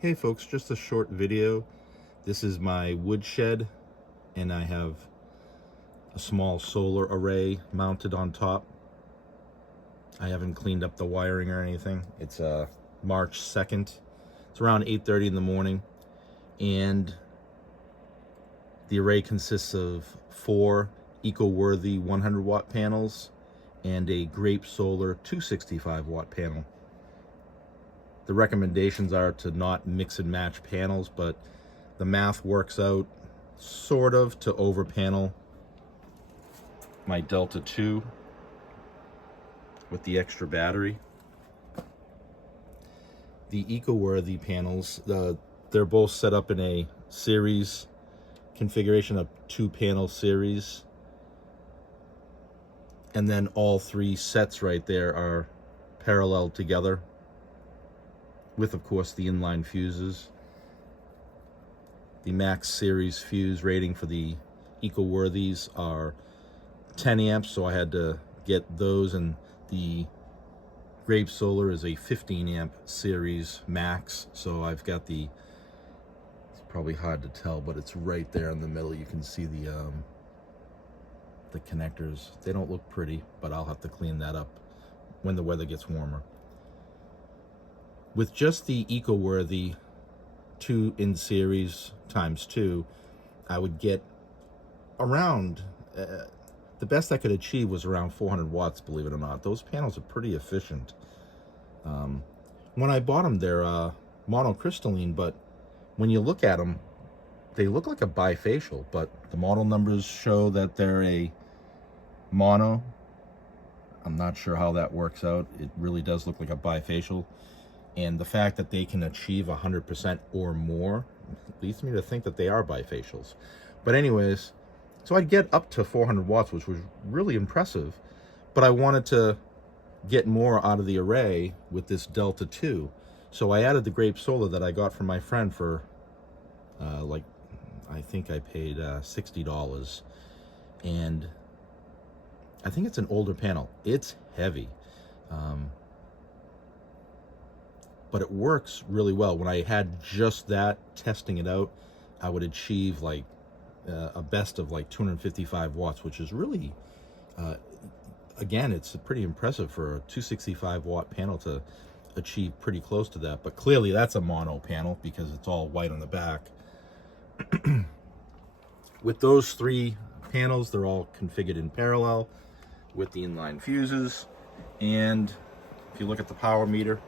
Hey folks, just a short video. This is my woodshed and I have a small solar array mounted on top. I haven't cleaned up the wiring or anything. It's March 2nd. It's around 8:30 in the morning, and the array consists of 4 eco-worthy 100 watt panels and a Grape solar 265 watt panel. The recommendations are to not mix and match panels, but the math works out sort of to over panel my Delta 2 with the extra battery. The eco-worthy panels, they're both set up in a series configuration, a 2-panel series, and then all 3 sets right there are parallel together with, of course, the inline fuses. The max series fuse rating for the eco-worthies are 10 amps, so I had to get those, and the Grape solar is a 15 amp series max, so I've got it's probably hard to tell, but it's right there in the middle. You can see the connectors. They don't look pretty, but I'll have to clean that up when the weather gets warmer. With just the eco-worthy 2 in series times 2, I would get around, the best I could achieve was around 400 watts, believe it or not. Those panels are pretty efficient. When I bought them, they're monocrystalline, but when you look at them, they look like a bifacial, but the model numbers show that they're a mono. I'm not sure how that works out. It really does look like a bifacial. And the fact that they can achieve 100% or more leads me to think that they are bifacials. But anyways, so I'd get up to 400 watts, which was really impressive. But I wanted to get more out of the array with this Delta 2. So I added the Grape solar that I got from my friend for, I think I paid $60. And I think it's an older panel. It's heavy. But it works really well. When I had just that, testing it out, I would achieve like a best of like 255 watts, which is really, again, it's pretty impressive for a 265 watt panel to achieve pretty close to that. But clearly that's a mono panel because it's all white on the back. With those 3 panels, they're all configured in parallel with the inline fuses. And if you look at the power meter,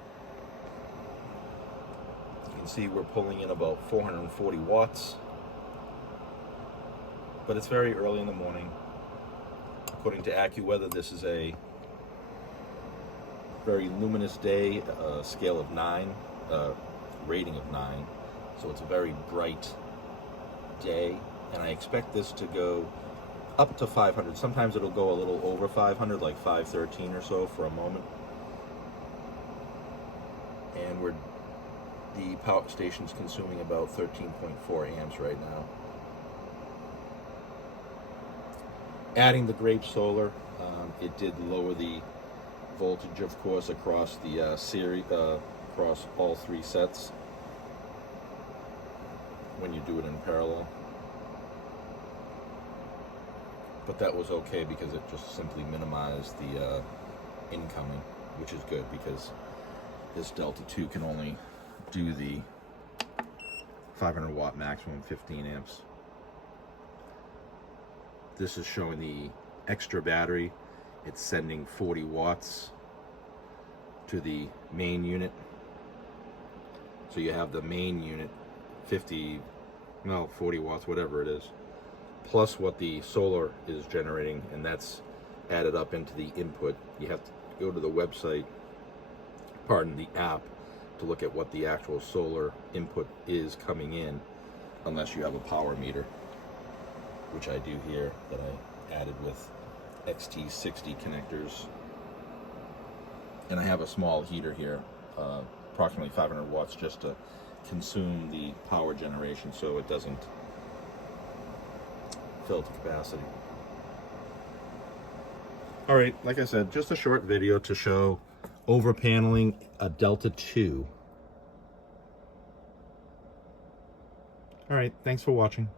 you can see we're pulling in about 440 watts, but it's very early in the morning. According to AccuWeather, this is a very luminous day, scale of 9, rating of 9, so it's a very bright day, and I expect this to go up to 500. Sometimes it'll go a little over 500, like 513 or so for a moment, and the power station's consuming about 13.4 amps right now. Adding the Grape solar, it did lower the voltage, of course, across the series, across all 3 sets when you do it in parallel. But that was okay because it just simply minimized the incoming, which is good because this Delta 2 can only do the 500 watt maximum, 15 amps. This is showing the extra battery. It's sending 40 watts to the main unit. So you have the main unit 40 watts, whatever it is, plus what the solar is generating, and that's added up into the input. You have to go to the website, the app, to look at what the actual solar input is coming in, unless you have a power meter, which I do here, that I added with XT60 connectors. And I have a small heater here, approximately 500 watts, just to consume the power generation so it doesn't fill to capacity. All right, like I said, just a short video to show over paneling a Delta 2 All right, thanks for watching.